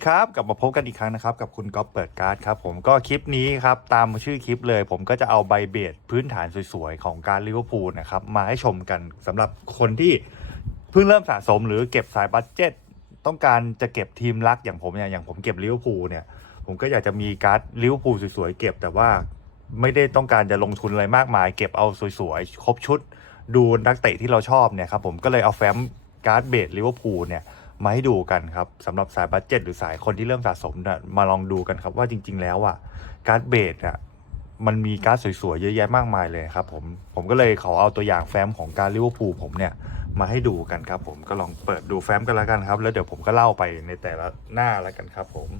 ดีครับ กลับมาพบกันอีกครั้งนะครับ กับคุณก๊อฟเปิดการ์ดครับผมก็คลิปนี้ครับ ตามชื่อคลิปเลย ผมก็จะเอาใบเบสพื้นฐานสวยๆ ของการลิเวอร์พูลนะครับ มาให้ชมกันสำหรับคนที่เพิ่งเริ่มสะสมหรือเก็บสายบัตเจ็ต ต้องการจะเก็บทีมรักอย่างผมเนี่ยอย่างผมเก็บลิเวอร์พูลเนี่ยผมก็อยากจะมีการ์ดลิเวอร์พูลสวยๆเก็บ แต่ว่าไม่ได้ต้องการจะลงทุนอะไรมากมาย เก็บเอาสวยๆครบชุด ดูนักเตะที่เราชอบเนี่ยครับผมก็เลยเอาแฟ้มการ์ดเบสลิเวอร์พูลเนี่ย มาให้ดูกันครับสำหรับสายบัตเจ็ตหรือสายคนที่เริ่มสะสมนะมาลองดูกันครับว่าจริง ๆ แล้วอะการ์ดเบสอะมันมีการ์ดสวยๆเยอะแยะมากมายเลยครับผมผมก็เลยขอเอาตัวอย่างแฟ้มของการลิเวอร์พูลผมเนี่ยมาให้ดูกันครับ ผมก็ลองเปิดดูแฟ้มกันแล้วกันครับ แล้วเดี๋ยวผมก็เล่าไปในแต่ละหน้าแล้วกันครับ ผม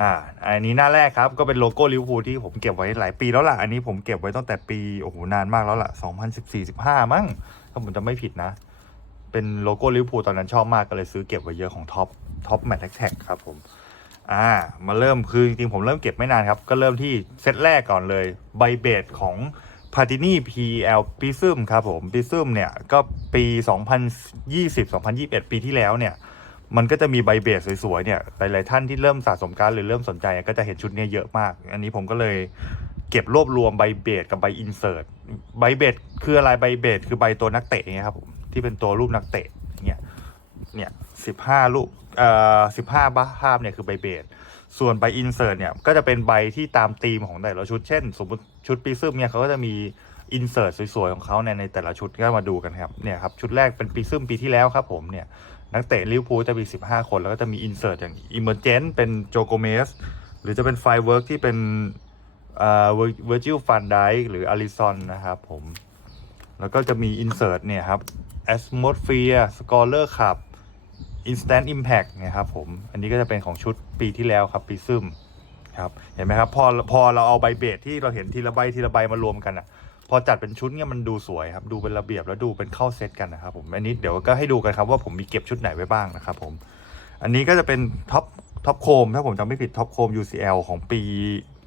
อ่าอันนี้หน้าแรกครับก็เป็นโลโก้ลิเวอร์พูลที่ผมเก็บไว้หลายปีแล้วล่ะอันนี้ผมเก็บไว้ตั้งแต่ปีโอ้โหนานมากแล้วล่ะ 2014-15 มั้งถ้าผมจะไม่ผิดนะ เป็นโลโก้ลิเวอร์พูลตอนนั้นชอบมากก็เลยซื้อเก็บไว้เยอะของท็อปท็อปแมทแท็กครับผมอ่ามาเริ่มคือจริงๆผมเริ่มเก็บไม่นานครับ ก็เริ่มที่เซตแรกก่อนเลยใบเบสของพาตินี่ PL ปิซึมครับผมปิซึมเนี่ยก็ปี 2020-2021 ปีที่แล้วเนี่ยมันก็จะมีใบเบสสวยๆเนี่ยหลายๆท่านที่เริ่มสะสมการหรือเริ่มสนใจก็จะเห็นชุดเนี้ยเยอะมาก อันนี้ผมก็เลยเก็บรวบรวมใบเบสกับใบอินเสิร์ตใบเบสคืออะไรใบเบสคือใบตัวนักเตะเนี่ยครับผม ที่เป็นตัวรูปนักเตะเนี่ยเนี่ยสิบห้ารูปเอ่อสิบห้าภาพเนี่ยคือใบเบสส่วนใบอินเสิร์ตเนี่ยก็จะเป็นใบที่ตามธีมของแต่ละชุด เช่น สมมติชุดปีซึมเนี่ยเขาก็จะมีอินเสิร์ตสวยๆ ของเขาในในแต่ละชุดก็มาดูกันครับเนี่ยครับชุดแรกเป็นปีซึมปีที่แล้วครับผมเนี่ยนักเตะลิเวอร์พูลจะมี 15 คนแล้วก็จะมีอินเสิร์ตอย่างอิมเมอร์เจนเป็นโจโกเมสหรือจะเป็นไฟเวิร์กที่เป็นเอ่อเวอร์จิลฟันไดหรืออาริซอนนะครับผม แล้วก็จะมีอินเสิร์ตเนี่ยครับ Atmosphere Scholar Cup Instant Impact นี่ยครับผม อันนี้ก็จะเป็นของชุดปีที่แล้วครับ ปีซึมครับ เห็นไหมครับ พอพอเราเอาใบเบสที่เราเห็นทีละใบทีละใบมารวมกันอะ พอจัดเป็นชุดเนี่ยมันดูสวยครับ ดูเป็นระเบียบแล้วดูเป็นเข้าเซตกันนะครับผม อันนี้เดี๋ยวก็ให้ดูกันครับว่าผมมีเก็บชุดไหนไว้บ้างนะครับผม อันนี้ก็จะเป็นท็อปท็อปโคมถ้าผมจำไม่ผิดท็อปโคม UCL ของปี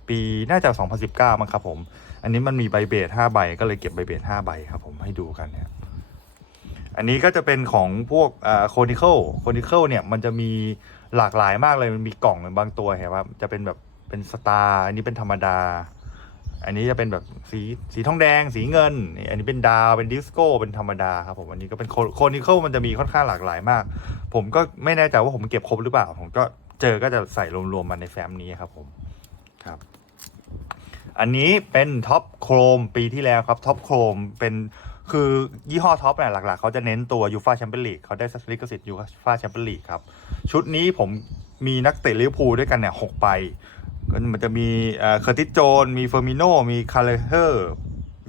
ปีน่าจะ 2019มั้งครับผม อันนี้มันมีใบเบส5ใบก็เลยเก็บใบเบส5ใบครับผมให้ดูกันเนี่ยอันนี้ก็จะเป็นของพวกโคนิเคิลโคนิเคิลเนี่ยมันจะมีหลากหลายมากเลยมันมีกล่องบางตัวเห็นว่าจะเป็นแบบเป็นสตาร์อันนี้เป็นธรรมดา อันนี้จะเป็นแบบสีสีทองแดง สีเงิน อันนี้เป็นดาวเป็นดิสโก้เป็นธรรมดาครับผมอันนี้ก็เป็นโคนิเคิลมันจะมีค่อนข้างหลากหลายมาก ผมก็ไม่แน่ใจว่าผมเก็บครบหรือเปล่า ผมก็เจอก็จะใส่รวมๆมาในแฟ้มนี้ครับผมครับ อันนี้เป็นท็อปโครมปีที่แล้วครับท็อปโครมเป็นคือยี่ห้อท็อปเนี่ยหลักๆ เขาจะเน้นตัวยูฟาแชมเปี้ยนลีกเขาได้ลิขสิทธิ์ยูฟาแชมเปี้ยนลีกครับ ชุดนี้ผมมีนักเตะลิเวอร์พูลด้วยกันเนี่ยหกใบก็มันจะมีเออเคอร์ติสโจน มีเฟอร์มิโน มีคาร์เลเฮอร์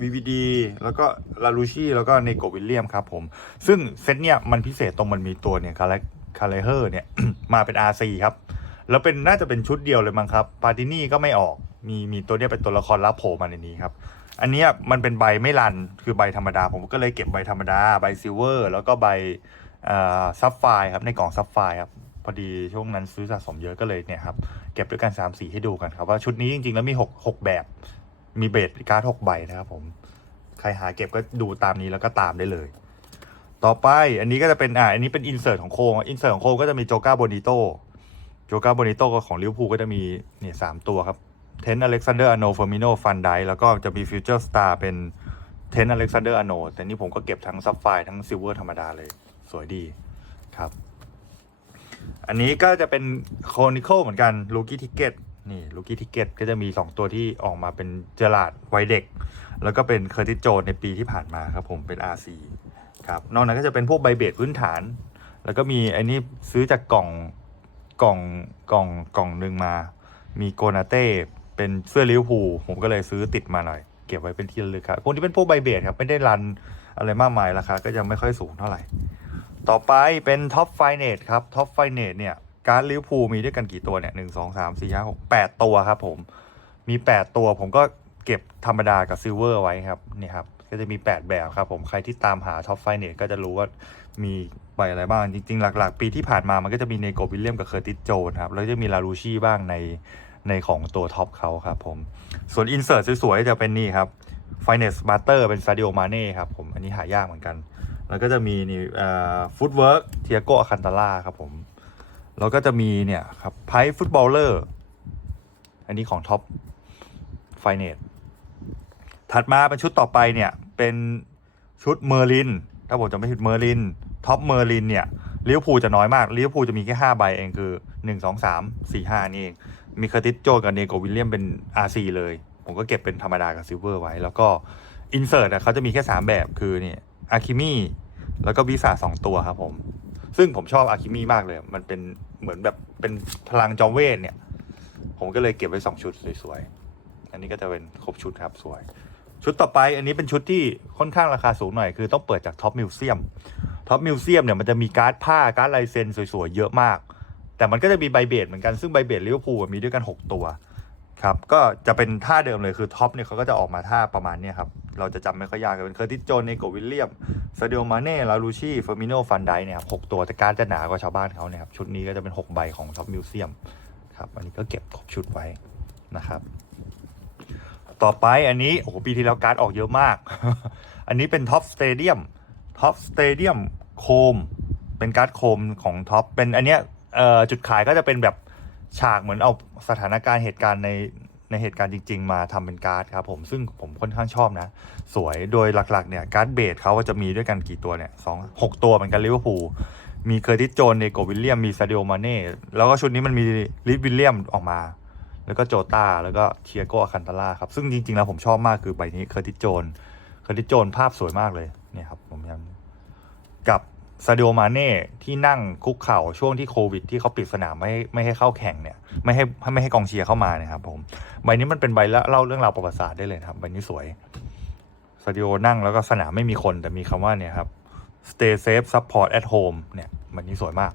วีวีดีแล้วก็ลาลูชีแล้วก็เนโกวิลเลียมครับผม ซึ่งเซตเนี่ยมันพิเศษตรงมันมีตัวเนี่ยคาเลคาร์เลเฮอร์เนี่ยมาเป็น RC ครับ แล้วเป็นน่าจะเป็นชุดเดียวเลยมั้งครับ ปาตินี่ก็ไม่ออก มีมีตัวเนี้ยเป็นตัวละครลับโผล่มาในนี้ครับ อันเนี้ยมันเป็นใบไม่รันคือใบธรรมดา ผมก็เลยเก็บใบธรรมดาใบซิลเวอร์แล้วก็ใบซับไฟครับในกล่องซับไฟครับพอดีช่วงนั้นซื้อสะสมเยอะก็เลยเนี่ยครับเก็บด้วยกัน3ามสีให้ดูกันครับว่าชุดนี้จริงๆ แล้วมี 6 6 แบบ มีเบสการ์ด6ใบนะครับผมใครหาเก็บก็ดูตามนี้แล้วก็ตามได้เลย ต่อไปอันนี้ก็จะเป็นอ่าอันนี้เป็นอินเสิร์ตของโคงอินเสิร์ตของโคงก็จะมีโจกาโบนิโตโจกาโบนิโตก็ของลิเวอร์พูลก็จะมีเนี่ยสามตัวครับ เทนอเล็กซานเดอร์อโนเฟอร์มิโนฟันไดแล้วก็จะมีฟิวเจอร์สตาร์เป็นเทนอเล็กซานเดอร์อโนแต่นี่ผมก็เก็บทั้งซับไฟทั้งซิลเวอร์ธรรมดาเลย สวยดีครับ อันนี้ก็จะเป็นโคนิค l เหมือนกันลูกี้ทิกเก็ตนี่ลูกี้ทิกเก็ตก็จะมี 2 ตัวที่ออกมาเป็นเจลาดไวเด็ก แล้วก็เป็นเคอร์ติโจนในปีที่ผ่านมาครับผมเป็น RC ครับนอกนั้นก็จะเป็นพวกใบเบสพื้นฐาน แล้วก็มีอันนี้ซื้อจากกล่องกล่องกล่องกล่องหนึ่งมา มีโกนาเต้ เป็นเสื้อลิเวอร์พูลผมก็เลยซื้อติดมาหน่อย เก็บไว้เป็นที่ระลึกครับพวกนี้เป็นพวกใบเบสครับ ไม่ได้รันอะไรมากมายราคาก็ยังไม่ค่อยสูงเท่าไหร่ ต่อไปเป็นท็อปไฟเนตครับท็อปไฟเนตเนี่ยการลิเวอร์พูลมีด้วยกันกี่ตัวเนี่ยหนึ่งสองสามสี่ห้าหกแปดตัวครับผมมีแปดตัวผมก็เก็บธรรมดากับซิลเวอร์ไว้ครับนี่ครับก็จะมี 8 แบบครับผมใครที่ตามหาท็อปไฟเนตก็จะรู้ว่ามีใบอะไรบ้าง จริง ๆ หลัก ๆ ปีที่ผ่านมามันก็จะมีเนโกวิลเลียมกับเคอร์ติสโจนครับ แล้วจะมีลาลูชี่บ้างใน ในของตัวท็อปเขาครับผม ส่วนอินเสิร์ตสวยๆ จะเป็นนี่ครับไฟเนสมาสเตอร์เป็นซาดิโอมาเน่ครับผม อันนี้หายากเหมือนกัน แล้วก็จะมีนี่ฟุตเวิร์กเทียโกอาคันตาล่าครับผม แล้วก็จะมีเนี่ยครับไพ่ฟุตบอลเลอร์อันนี้ของท็อปไฟเนตถัดมาเป็นชุดต่อไปเนี่ยเป็นชุดเมอร์ลิน ถ้าผมจะไม่ผิดเมอร์ลินท็อปเมอร์ลินเนี่ยลิเวอร์พูลจะน้อยมากลิเวอร์พูลจะมีแค่5ใบเองคือ 1 2 3 4 5นี่เอง มีเคอร์ติสโจกับเนโกวิลเลียมเป็น RC เลย ผมก็เก็บเป็นธรรมดากับซิลเวอร์ไว้ แล้วก็อินเสิร์ตเขาจะมีแค่ 3 แบบคือเนี่ยอาคิมี่แล้วก็วิสาสองตัวครับผม ซึ่งผมชอบอาคิมี่มากเลย มันเป็นเหมือนแบบเป็นพลังจอมเวทเนี่ย ผมก็เลยเก็บไว้สองชุดสวยๆ อันนี้ก็จะเป็นครบชุดครับสวย ชุดต่อไปอันนี้เป็นชุดที่ค่อนข้างราคาสูงหน่อย คือต้องเปิดจากท็อปมิวเซียมท็อปมิวเซียมเนี่ยมันจะมีการ์ดผ้าการ์ดลายเซ็นสวยๆ เยอะมาก แต่มันก็จะมีใบเบดเหมือนกันซึ่งใบเบดลิเวอร์พูลมีด้วยกัน 6 ตัวครับก็จะเป็นท่าเดิมเลยคือท็อปเนี่ยเขาก็จะออกมาท่าประมาณนี้ครับ เราจะจำไม่ค่อยยากเป็นเคอร์ติสโจนเนโกวิลเลียมซาเดียมาเน่ลาลูชี่เฟอร์มิโนฟันไดเนี่ยครับหกตัวแต่การดจะหนากว่าชาวบ้านเขาเนี่ยครับชุดนี้ก็จะเป็น 6 ใบของท็อปมิวเซียมครับอันนี้ก็เก็บครบชุดไว้นะครับ ต่อไปอันนี้โอ้โหปีที่แล้วการ์ดออกเยอะมาก อันนี้เป็นท็อปสเตเดียมท็อปสเตเดียมโคมเป็นการ์ดโคมของท็อปเป็นอันเนี้ย เอ่อจุดขายก็จะเป็นแบบฉากเหมือนเอาสถานการณ์เหตุการณ์ในในเหตุการณ์จริง ๆ มาทำเป็นการ์ดครับผมซึ่งผมค่อนข้างชอบนะ สวยโดยหลักๆเนี่ยการ์ดเบสเขาจะมีด้วยกันกี่ตัวเนี่ยสองหกตัวเหมือนกันลิเวอร์พูลมีเคอร์ติสโจนเนโกวิลเลียมมีซาดิโอมาเน่แล้วก็ชุดนี้มันมีลิฟวิลเลียมออกมา แล้วก็โจตาแล้วก็เทียโกอาคันตาล่าครับซึ่งจริงๆแล้วผมชอบมากคือใบนี้เคอร์ติสโจนเคอร์ติสโจนภาพสวยมากเลยเนี่ยครับผมยัง ซาดิโอมาเน่ที่นั่งคุกเข่าช่วงที่โควิด ที่เขาปิดสนามไม่ไม่ให้เข้าแข่งเนี่ย ไม่ให้ไม่ให้กองเชียร์เข้ามาเนี่ยครับผมใบนี้มันเป็นใบเล่าเรื่องราวประวัติศาสตร์ได้เลยครับใบนี้สวยซาดิโอนั่งแล้วก็สนามไม่มีคนแต่มีคำว่าเนี่ยครับ stay safe support at home เนี่ยใบนี้สวยมาก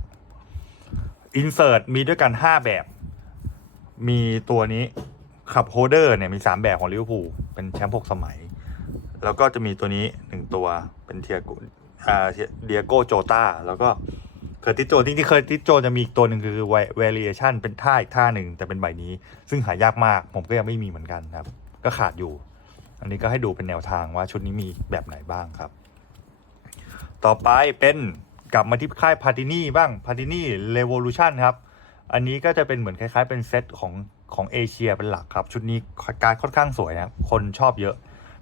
insert มีด้วยกัน 5 แบบ มีตัวนี้ขับโฮเดอร์เนี่ยมี 3 แบบของลิเวอร์พูลเป็นแชมป์6สมัย แล้วก็จะมีตัวนี้ 1 ตัวเป็นเทียกอ่า เดียโกโจตาแล้วก็เคอร์ติโจจริงๆเคอร์ติโจจะมีอีกตัวหนึ่งคือ variation เป็นท่าอีกท่าหนึ่งแต่เป็นใบนี้ ซึ่งหายากมากผมก็ยังไม่มีเหมือนกันครับ ก็ขาดอยู่ อันนี้ก็ให้ดูเป็นแนวทางว่าชุดนี้มีแบบไหนบ้างครับ ต่อไปเป็นกลับมาที่ค่ายพาตินี่บ้างพาตินี่เรว o ลูชันครับ อันนี้ก็จะเป็นเหมือนคล้ายๆ เป็นเซตของของเอเชียเป็นหลักครับ ชุดนี้การค่อนข้างสวยนะครับคนชอบเยอะ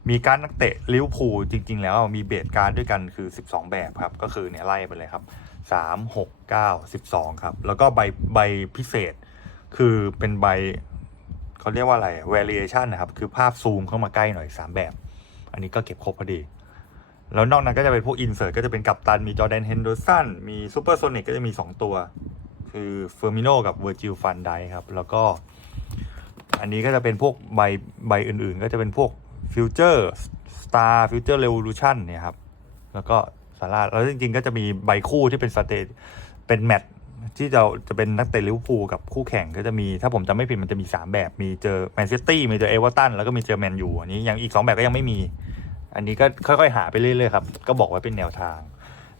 มีการนักเตะลิเวอร์พูลจริง ๆ แล้วมีเบสการดด้วยกันคือ 12 แบบครับ ก็คือเนี่ยไล่ไปเลยครับ 3 6 9 12 ครับ แล้วก็ใบใบพิเศษ คือเป็นใบเขาเรียกว่าอะไร variation นะครับ คือภาพซูมเข้ามาใกล้หน่อย 3 แบบ อันนี้ก็เก็บครบพอดี แล้วนอกนั้นก็จะเป็นพวกอินเสิร์ตก็จะเป็นกัปตัน มีจอแดนเฮนเดอร์สันมีซูเปอร์โซนิกก็จะมี 2 ตัว คือเฟอร์มิโนกับเวอร์จิลฟันไดครับแล้วก็อันนี้ก็จะเป็นพวกใบใบอื่นๆ ก็จะเป็นพวก ฟิวเจอร์สตาร์ฟิวเจอร์เรว o ูชันเนี่ยครับ แล้วก็ซาร่าแล้วจริงๆ ก็จะมีใบคู่ที่เป็นสเตทเป็นแมตช์ที่จะจะเป็นนักเตะลิเวอร์พูลกับคู่แข่งก็จะมี ถ้าผมจำไม่ผิดมันจะมี 3 แบบ มีเจอแมนซิตี้มีเจอเอเวอร์ตันแล้วก็มีเจอแมนยูอันนี้ยังอีก 2 แบบก็ยังไม่มี อันนี้ก็ค่อยๆ หาไปเรื่อยๆครับ ก็บอกไว้เป็นแนวทาง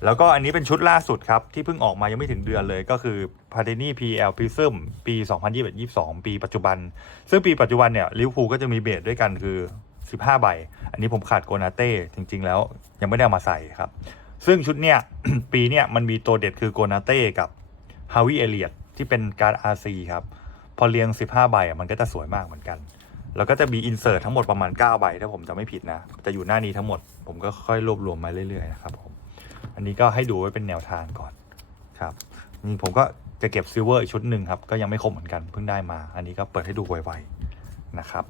แล้วก็อันนี้เป็นชุดล่าสุดครับ ที่เพิ่งออกมายังไม่ถึงเดือนเลยก็คือ p a t e n i PL Prism ปี 2021-22 ปีปัจจุบัน ซึ่งปีปัจจุบันเนี่ยลิเวอร์พูลก็จะมีเบสด้วยกันคือ 15 ใบ อันนี้ผมขาดโกนาเต้จริง ๆ แล้วยังไม่ได้มาใส่ครับ ซึ่งชุดเนี้ยปีเนี้ยมันมีตัวเด็ดคือโกนาเต้กับฮาวิเอเลียตที่เป็นการ์ด RC ครับ พอเรียง 15 ใบมันก็จะสวยมากเหมือนกัน แล้วก็จะมีอินเสิร์ตทั้งหมดประมาณ 9 ใบ ถ้าผมจะไม่ผิดนะ จะอยู่หน้านี้ทั้งหมด ผมก็ค่อยรวบรวมมาเรื่อยๆนะครับผม อันนี้ก็ให้ดูไว้เป็นแนวทางก่อนครับนี่ผมก็จะเก็บซิลเวอร์อีกชุดหนึ่งครับ ก็ยังไม่ครบเหมือนกันเพิ่งได้มา อันนี้ก็เปิดให้ดูไวๆนะครับ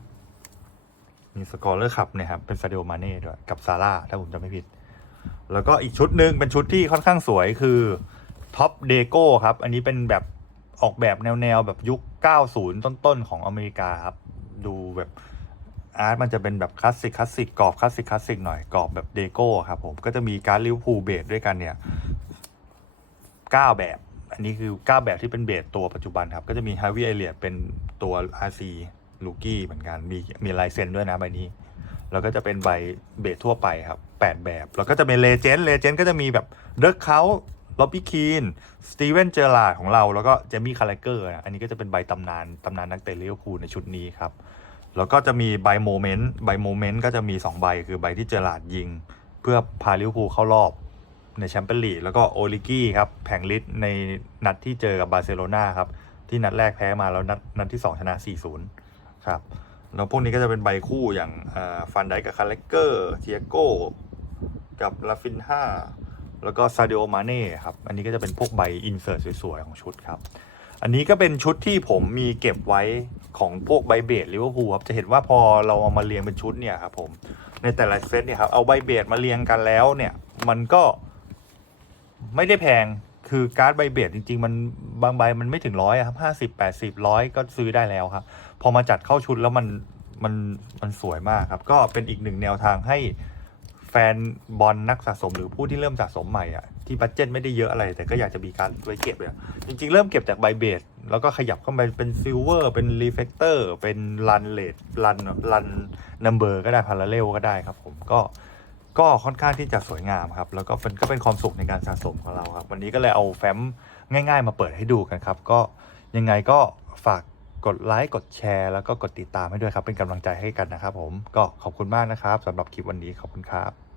มีสกอร์เลอร์คับเนี่ยครับ เป็นซาเดโอมาเน่ด้วยกับซาร่าถ้าผมจะไม่ผิด แล้วก็อีกชุดหนึ่งเป็นชุดที่ค่อนข้างสวยคือท็อปเดโก้ครับ อันนี้เป็นแบบออกแบบแนวๆ แบบยุค 90 ต้นๆ ของอเมริกาครับ ดูแบบอาร์ตมันจะเป็นแบบคลาสสิกคลาสสิกกรอบคลาสสิกคลาสสิกหน่อยกรอบแบบเดโก้ครับผมก็จะมีการลิวพูเบสด้วยกันเนี่ย9แบบ อันนี้คือ 9 แบบที่เป็นเบสตัวปัจจุบันครับ ก็จะมีฮาวิเอเลียเป็นตัว RC ลูกี้เหมือนกันมีมีลายเซ็นด้วยนะใบนี้ แล้วก็จะเป็นใบเบสทั่วไปครับ 8 แบบ แล้วก็จะเป็นเลเจนด์เลเจนด์ก็จะมีแบบเดร์เขาล็อบบี้คีนสตีเวนเจอร์ลาของเราแล้วก็เจมี่คาร์เลเกอร์อันนี้ก็จะเป็นใบตำนานตำนานนักเตะลิเวอร์พูลในชุดนี้ครับ แล้วก็จะมีใบโมเมนต์ใบโมเมนต์ก็จะมี 2 ใบคือใบที่เจอร์ลาดยิง เพื่อพาลิเวอร์พูลเข้ารอบในแชมเปี้ยนลีกแล้วก็โอลิกี้ครับแผงลิสในนัดที่เจอกับบาร์เซโลนาครับ ที่นัดแรกแพ้มาแล้วนัดนัดที่ 2 ชนะ 4-0 ครับแล้วพวกนี้ก็จะเป็นใบคู่อย่างฟันไดกับคาเลเกอร์เทียโก้กับลาฟินห้าแล้วก็ซาดิโอมาเน่ครับ อันนี้ก็จะเป็นพวกใบอินเสิร์ตสวยๆ ของชุดครับ อันนี้ก็เป็นชุดที่ผมมีเก็บไว้ของพวกใบเบสลิเวอร์พูลครับ จะเห็นว่าพอเราเอามาเรียงเป็นชุดเนี่ยครับผม ในแต่ละเซตเนี่ยครับ เอาใบเบสมาเรียงกันแล้วเนี่ย มันก็ไม่ได้แพง คือการ์ดใบเบสจริง ๆ มันบางใบมันไม่ถึงร้อยครับห้าสิบแปดสิบร้อยก็ซื้อได้แล้วครับ พอมาจัดเข้าชุดแล้วมันมันมันสวยมากครับ ก็เป็นอีกหนึ่งแนวทางให้แฟนบอลนักสะสมหรือผู้ที่เริ่มสะสมใหม่อะที่บัตเจ็ตไม่ได้เยอะอะไร แต่ก็อยากจะมีการไว้เก็บเลยจริง ๆ เริ่มเก็บจากใบเบสแล้วก็ขยับเข้าไปเป็นซิลเวอร์เป็นรีเฟกเตอร์เป็นรันเลดรันรันนัมเบอร์ก็ได้พาราเรลก็ได้ครับผมก็ ก็ค่อนข้างที่จะสวยงามครับ แล้วก็เป็นก็เป็นความสุขในการสะสมของเราครับ วันนี้ก็เลยเอาแฟ้มง่าย ๆ มาเปิดให้ดูกันครับ ก็ยังไงก็ฝากกดไลค์กดแชร์ แล้วก็กดติดตามให้ด้วยครับ เป็นกำลังใจให้กันนะครับผมก็ขอบคุณมากนะครับสำหรับคลิปวันนี้ขอบคุณครับ